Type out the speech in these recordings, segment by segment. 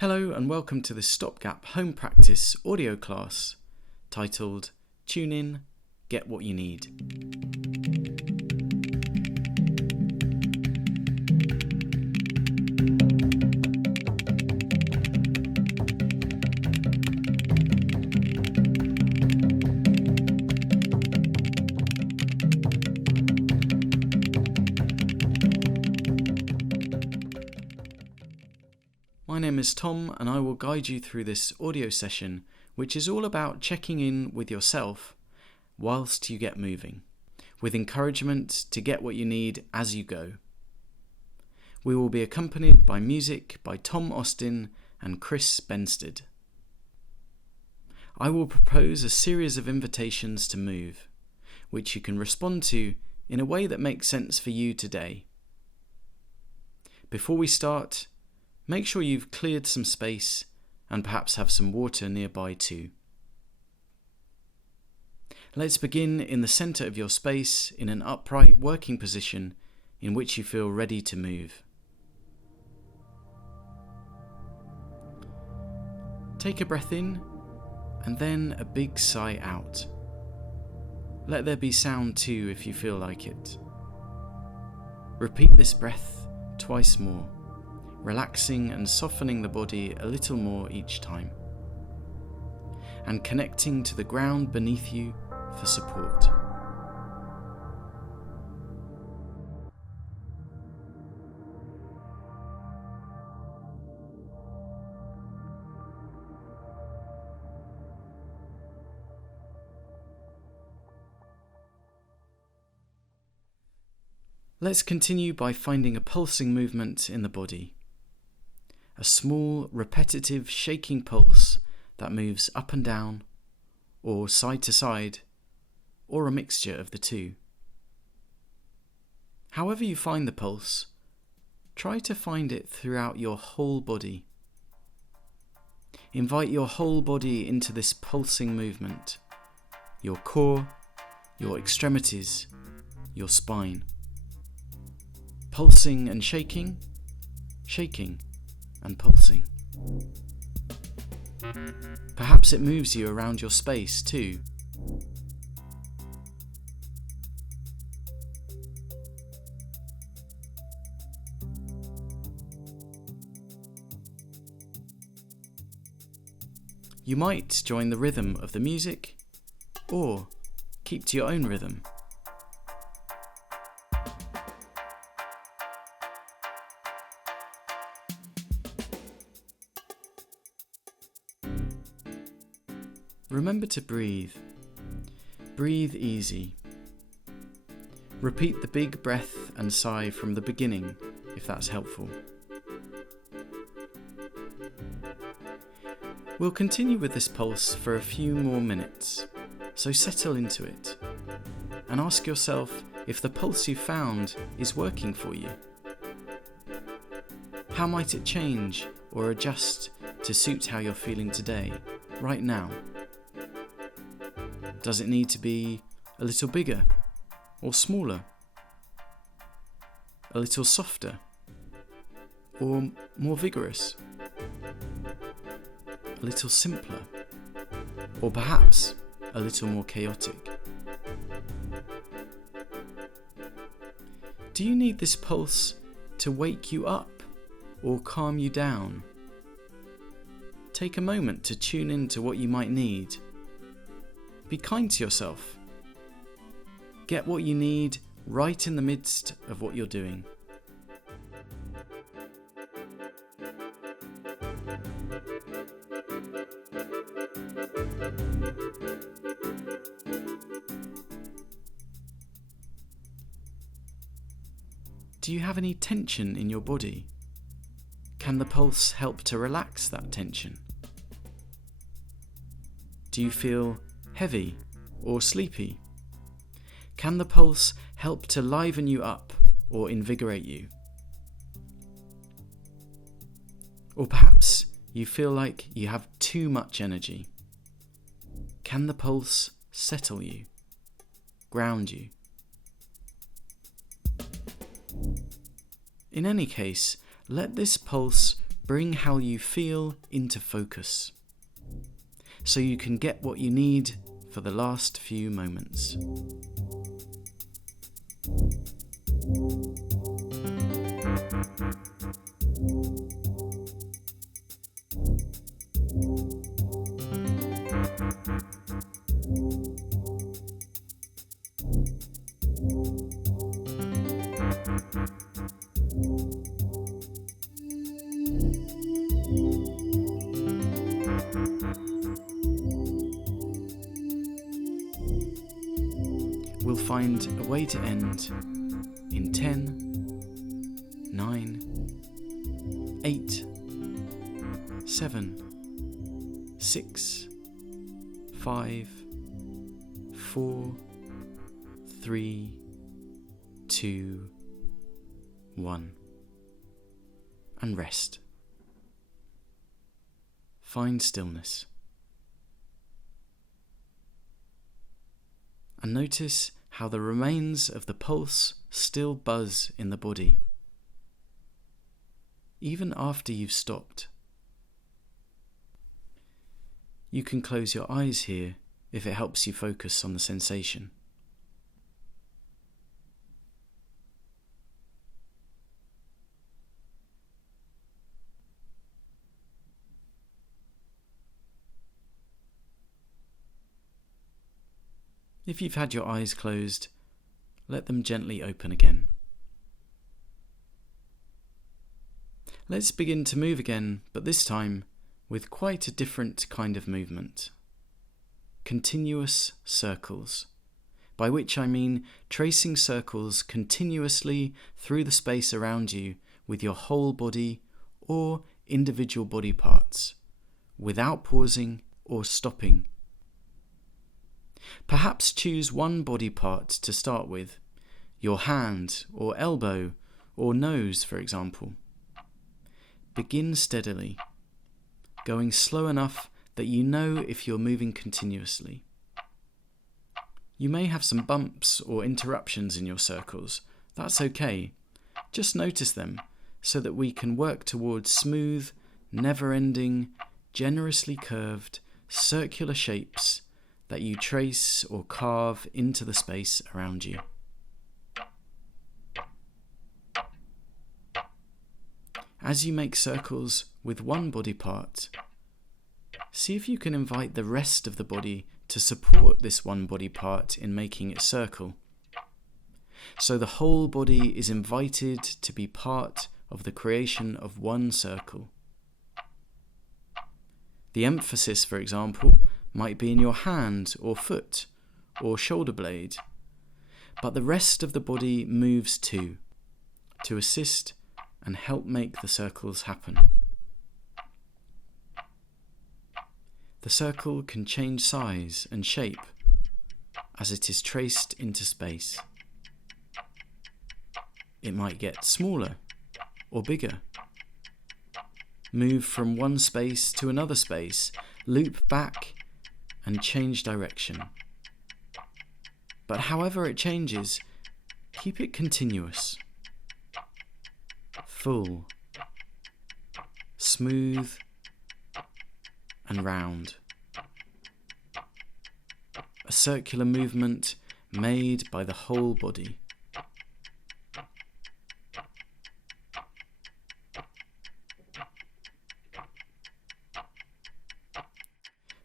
Hello and welcome to the Stopgap Home Practice audio class titled Tune In, Get What You Need. My name is Tom and I will guide you through this audio session, which is all about checking in with yourself whilst you get moving, with encouragement to get what you need as you go. We will be accompanied by music by Tom Austin and Chris Benstead. I will propose a series of invitations to move, which you can respond to in a way that makes sense for you today. Before we start, make sure you've cleared some space and perhaps have some water nearby too. Let's begin in the centre of your space in an upright working position in which you feel ready to move. Take a breath in and then a big sigh out. Let there be sound too if you feel like it. Repeat this breath twice more, relaxing and softening the body a little more each time, and connecting to the ground beneath you for support. Let's continue by finding a pulsing movement in the body. A small, repetitive, shaking pulse that moves up and down, or side to side, or a mixture of the two. However you find the pulse, try to find it throughout your whole body. Invite your whole body into this pulsing movement, your core, your extremities, your spine. Pulsing and shaking, shaking and pulsing. Perhaps it moves you around your space too. You might join the rhythm of the music or keep to your own rhythm. Remember to breathe. Breathe easy. Repeat the big breath and sigh from the beginning, if that's helpful. We'll continue with this pulse for a few more minutes, so settle into it and ask yourself if the pulse you found is working for you. How might it change or adjust to suit how you're feeling today, right now? Does it need to be a little bigger or smaller? A little softer or more vigorous? A little simpler or perhaps a little more chaotic? Do you need this pulse to wake you up or calm you down? Take a moment to tune in to what you might need. Be kind to yourself. Get what you need right in the midst of what you're doing. Do you have any tension in your body? Can the pulse help to relax that tension? Do you feel heavy or sleepy? Can the pulse help to liven you up or invigorate you? Or perhaps you feel like you have too much energy. Can the pulse settle you, ground you? In any case, let this pulse bring how you feel into focus, so you can get what you need for the last few moments. We'll find a way to end in 10, 9, 8, 7, 6, 5, 4, 3, 2, 1. And rest. Find stillness. And notice how the remains of the pulse still buzz in the body, even after you've stopped. You can close your eyes here if it helps you focus on the sensation. If you've had your eyes closed, let them gently open again. Let's begin to move again, but this time with quite a different kind of movement. Continuous circles, by which I mean tracing circles continuously through the space around you with your whole body or individual body parts, without pausing or stopping. Perhaps choose one body part to start with, your hand or elbow or nose, for example. Begin steadily, going slow enough that you know if you're moving continuously. You may have some bumps or interruptions in your circles. That's okay. Just notice them so that we can work towards smooth, never-ending, generously curved, circular shapes that you trace or carve into the space around you. As you make circles with one body part, see if you can invite the rest of the body to support this one body part in making it circle. So the whole body is invited to be part of the creation of one circle. The emphasis, for example, might be in your hand or foot or shoulder blade, but the rest of the body moves too, to assist and help make the circles happen. The circle can change size and shape as it is traced into space. It might get smaller or bigger, move from one space to another space, loop back and change direction. But however it changes, keep it continuous, full, smooth and round. A circular movement made by the whole body.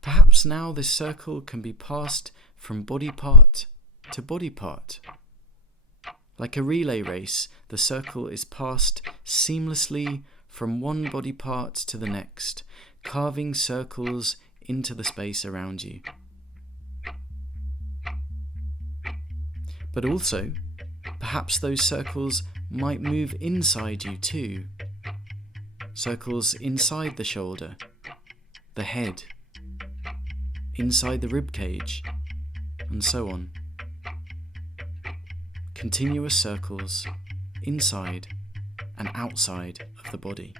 Perhaps now this circle can be passed from body part to body part. Like a relay race, the circle is passed seamlessly from one body part to the next, carving circles into the space around you. But also, perhaps those circles might move inside you too. Circles inside the shoulder, the head, inside the rib cage, and so on. Continuous circles inside and outside of the body.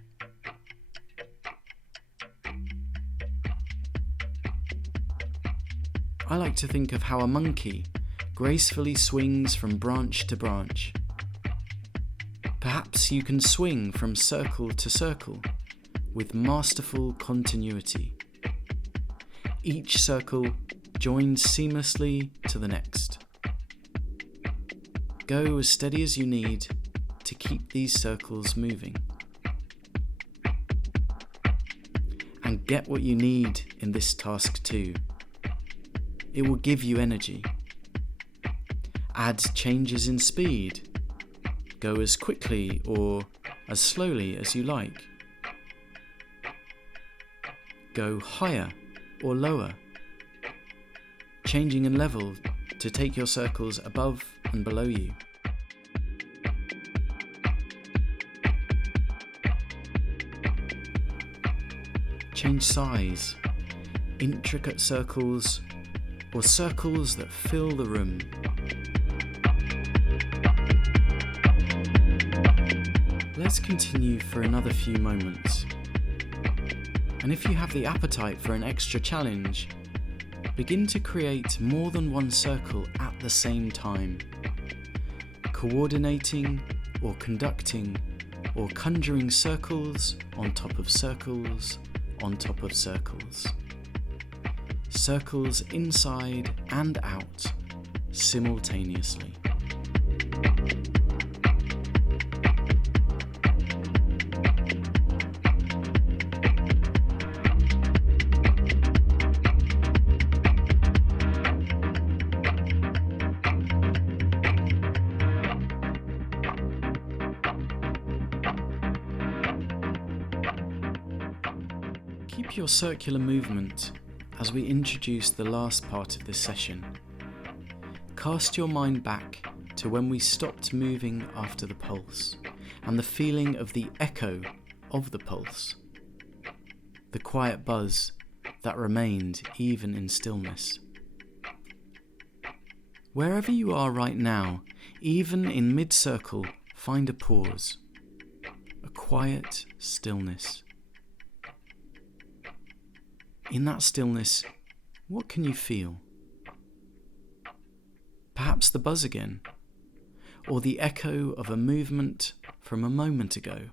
I like to think of how a monkey gracefully swings from branch to branch. Perhaps you can swing from circle to circle, with masterful continuity. Each circle joins seamlessly to the next. Go as steady as you need to keep these circles moving. And get what you need in this task too. It will give you energy. Add changes in speed. Go as quickly or as slowly as you like. Go higher or lower, changing in level to take your circles above and below you. Change size, intricate circles, or circles that fill the room. Let's continue for another few moments. And if you have the appetite for an extra challenge, begin to create more than one circle at the same time, coordinating or conducting or conjuring circles on top of circles on top of circles. Circles inside and out simultaneously. Keep your circular movement as we introduce the last part of this session. Cast your mind back to when we stopped moving after the pulse, and the feeling of the echo of the pulse, the quiet buzz that remained even in stillness. Wherever you are right now, even in mid-circle, find a pause, a quiet stillness. In that stillness, what can you feel? Perhaps the buzz again, or the echo of a movement from a moment ago.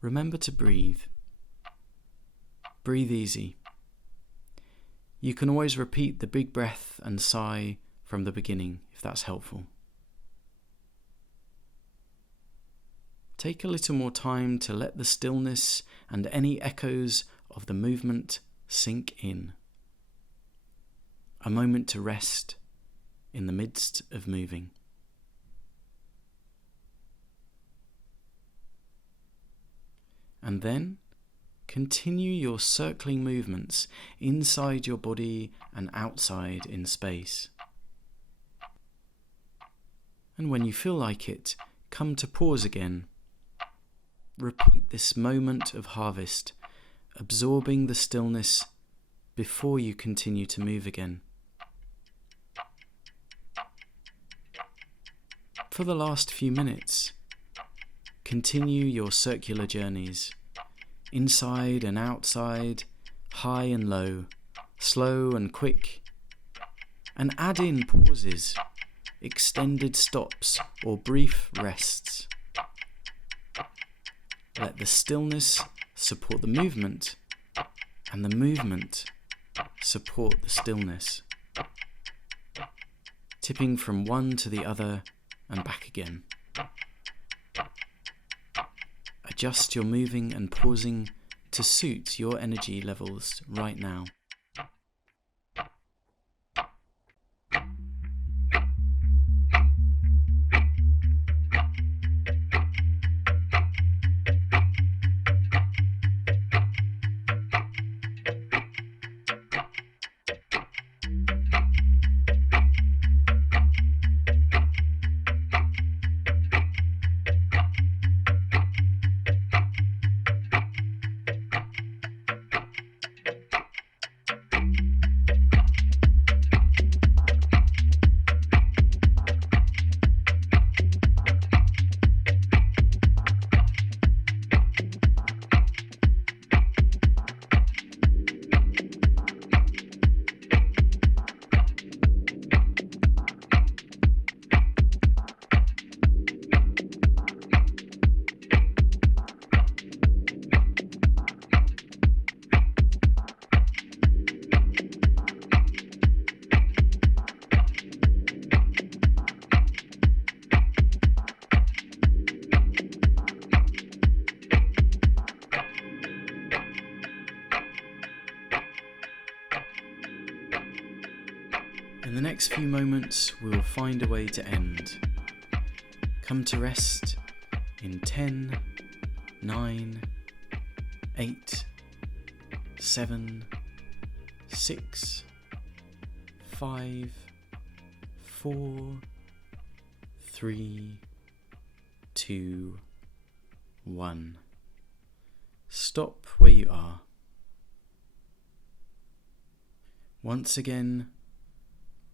Remember to breathe. Breathe easy. You can always repeat the big breath and sigh from the beginning if that's helpful. Take a little more time to let the stillness and any echoes of the movement sink in. A moment to rest in the midst of moving. And then continue your circling movements inside your body and outside in space. And when you feel like it, come to pause again. Repeat this moment of harvest, absorbing the stillness before you continue to move again. For the last few minutes, continue your circular journeys, inside and outside, high and low, slow and quick, and add in pauses, extended stops or brief rests. Let the stillness support the movement, and the movement support the stillness, tipping from one to the other and back again. Adjust your moving and pausing to suit your energy levels right now. the next few moments, we will find a way to end. Come to rest in 10, 9, 8, 7, 6, 5, 4, 3, 2, 1. Stop where you are. Once again,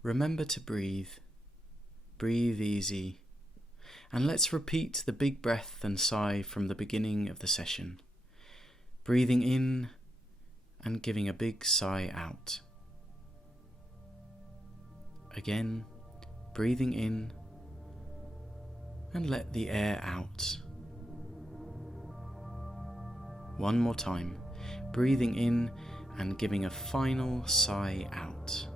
remember to breathe. Breathe easy. And let's repeat the big breath and sigh from the beginning of the session. Breathing in and giving a big sigh out. Again, breathing in and let the air out. One more time, breathing in and giving a final sigh out.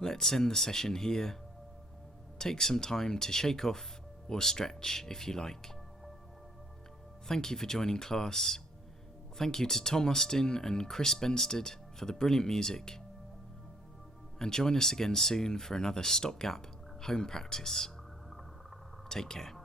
Let's end the session here. Take some time to shake off or stretch if you like. Thank you for joining class. Thank you to Tom Austin and Chris Benstead for the brilliant music. And join us again soon for another stopgap home practice. Take care.